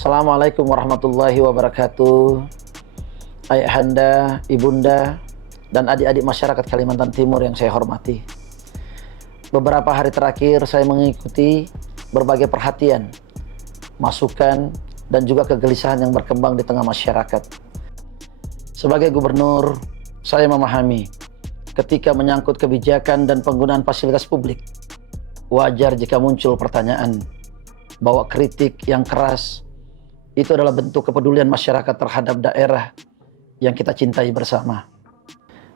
Assalamualaikum warahmatullahi wabarakatuh. Ayahanda, ibunda, dan adik-adik masyarakat Kalimantan Timur yang saya hormati. Beberapa hari terakhir saya mengikuti berbagai perhatian, masukan, dan juga kegelisahan yang berkembang di tengah masyarakat. Sebagai gubernur, saya memahami ketika menyangkut kebijakan dan penggunaan fasilitas publik, wajar jika muncul pertanyaan bahwa kritik yang keras itu adalah bentuk kepedulian masyarakat terhadap daerah yang kita cintai bersama.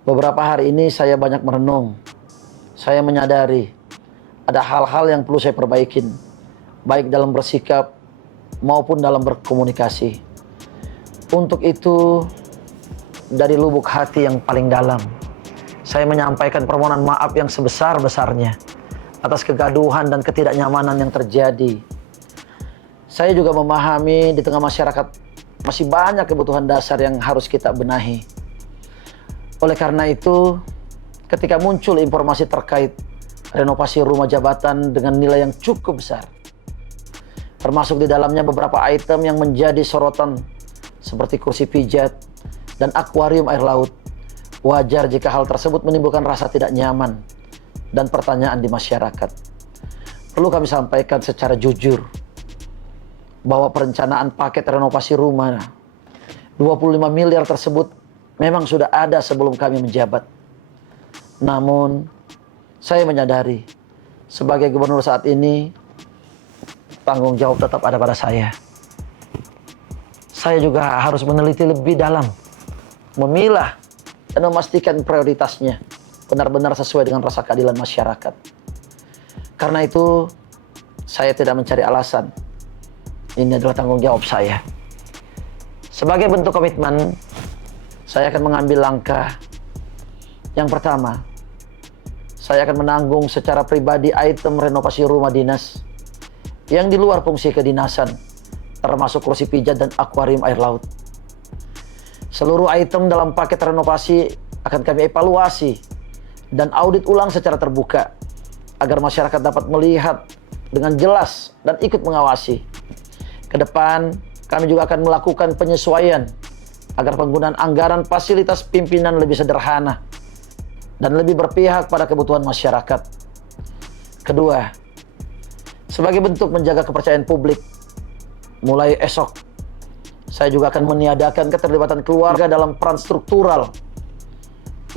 Beberapa hari ini saya banyak merenung. Saya menyadari ada hal-hal yang perlu saya perbaikin, baik dalam bersikap maupun dalam berkomunikasi. Untuk itu, dari lubuk hati yang paling dalam, saya menyampaikan permohonan maaf yang sebesar-besarnya atas kegaduhan dan ketidaknyamanan yang terjadi. Saya juga memahami di tengah masyarakat masih banyak kebutuhan dasar yang harus kita benahi. Oleh karena itu, ketika muncul informasi terkait renovasi rumah jabatan dengan nilai yang cukup besar, termasuk di dalamnya beberapa item yang menjadi sorotan seperti kursi pijat dan akuarium air laut, wajar jika hal tersebut menimbulkan rasa tidak nyaman dan pertanyaan di masyarakat. Perlu kami sampaikan secara jujur bahwa perencanaan paket renovasi rumah 25 miliar tersebut memang sudah ada sebelum kami menjabat. Namun, saya menyadari sebagai gubernur saat ini, tanggung jawab tetap ada pada saya. Saya juga harus meneliti lebih dalam, memilah dan memastikan prioritasnya benar-benar sesuai dengan rasa keadilan masyarakat. Karena itu, saya tidak mencari alasan. Ini adalah tanggung jawab saya. Sebagai bentuk komitmen, saya akan mengambil langkah. Yang pertama, saya akan menanggung secara pribadi item renovasi rumah dinas yang di luar fungsi kedinasan, termasuk kursi pijat dan akuarium air laut. Seluruh item dalam paket renovasi akan kami evaluasi dan audit ulang secara terbuka agar masyarakat dapat melihat dengan jelas dan ikut mengawasi. Ke depan, kami juga akan melakukan penyesuaian agar penggunaan anggaran fasilitas pimpinan lebih sederhana dan lebih berpihak pada kebutuhan masyarakat. Kedua, sebagai bentuk menjaga kepercayaan publik, mulai esok, saya juga akan meniadakan keterlibatan keluarga dalam peran struktural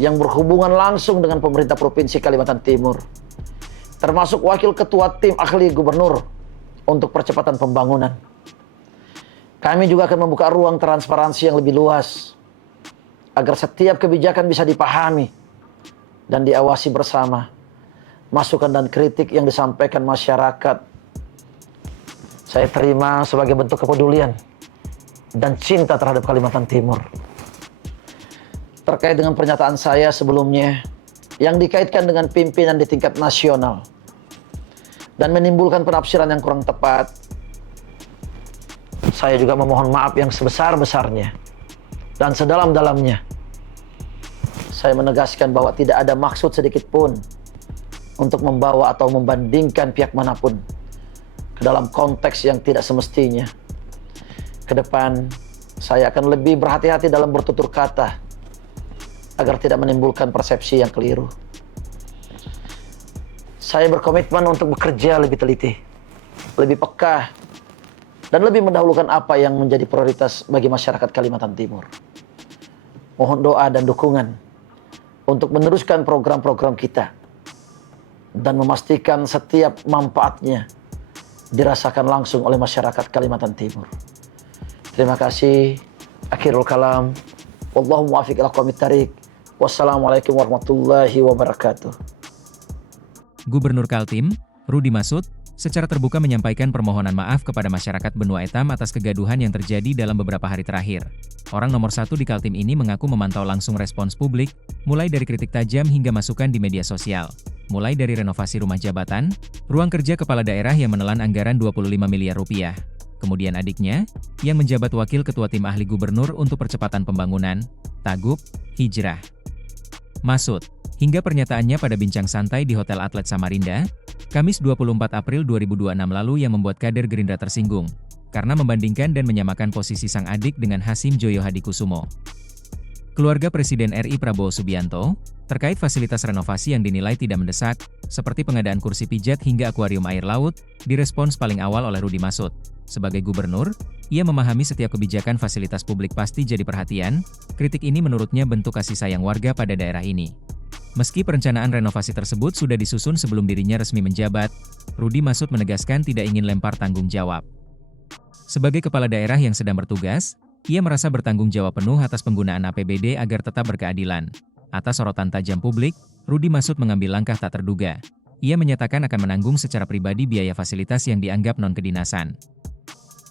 yang berhubungan langsung dengan pemerintah Provinsi Kalimantan Timur, termasuk wakil ketua tim ahli gubernur untuk percepatan pembangunan. Kami juga akan membuka ruang transparansi yang lebih luas agar setiap kebijakan bisa dipahami dan diawasi bersama. Masukan dan kritik yang disampaikan masyarakat saya terima sebagai bentuk kepedulian dan cinta terhadap Kalimantan Timur. Terkait dengan pernyataan saya sebelumnya yang dikaitkan dengan pimpinan di tingkat nasional dan menimbulkan penafsiran yang kurang tepat, saya juga memohon maaf yang sebesar-besarnya dan sedalam-dalamnya. Saya menegaskan bahwa tidak ada maksud sedikit pun untuk membawa atau membandingkan pihak manapun ke dalam konteks yang tidak semestinya. Ke depan, saya akan lebih berhati-hati dalam bertutur kata agar tidak menimbulkan persepsi yang keliru. Saya berkomitmen untuk bekerja lebih teliti, lebih peka, dan lebih mendahulukan apa yang menjadi prioritas bagi masyarakat Kalimantan Timur. Mohon doa dan dukungan untuk meneruskan program-program kita dan memastikan setiap manfaatnya dirasakan langsung oleh masyarakat Kalimantan Timur. Terima kasih. Akhirul kalam. Wallahu muwaffiq ila aqwamit thariq. Wassalamualaikum warahmatullahi wabarakatuh. Gubernur Kaltim, Rudi Masud, secara terbuka menyampaikan permohonan maaf kepada masyarakat Benua Etam atas kegaduhan yang terjadi dalam beberapa hari terakhir. Orang nomor satu di Kaltim ini mengaku memantau langsung respons publik, mulai dari kritik tajam hingga masukan di media sosial. Mulai dari renovasi rumah jabatan, ruang kerja kepala daerah yang menelan anggaran 25 miliar rupiah. Kemudian adiknya, yang menjabat wakil ketua tim ahli gubernur untuk percepatan pembangunan, Tagub, Hijrah. Masud, hingga pernyataannya pada bincang santai di Hotel Atlet Samarinda, Kamis 24 April 2026 lalu yang membuat kader Gerindra tersinggung. karena membandingkan dan menyamakan posisi sang adik dengan Hasim Joyo Hadikusumo. Keluarga Presiden RI Prabowo Subianto, terkait fasilitas renovasi yang dinilai tidak mendesak, seperti pengadaan kursi pijat hingga akuarium air laut, direspons paling awal oleh Rudi Marsud. Sebagai gubernur, ia memahami setiap kebijakan fasilitas publik pasti jadi perhatian, kritik ini menurutnya bentuk kasih sayang warga pada daerah ini. Meski perencanaan renovasi tersebut sudah disusun sebelum dirinya resmi menjabat, Rudi Marsud menegaskan tidak ingin lempar tanggung jawab. Sebagai kepala daerah yang sedang bertugas, ia merasa bertanggung jawab penuh atas penggunaan APBD agar tetap berkeadilan. Atas sorotan tajam publik, Rudi Marsud mengambil langkah tak terduga. Ia menyatakan akan menanggung secara pribadi biaya fasilitas yang dianggap non-kedinasan.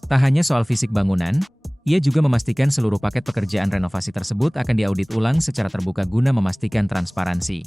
Tak hanya soal fisik bangunan, ia juga memastikan seluruh paket pekerjaan renovasi tersebut akan diaudit ulang secara terbuka guna memastikan transparansi.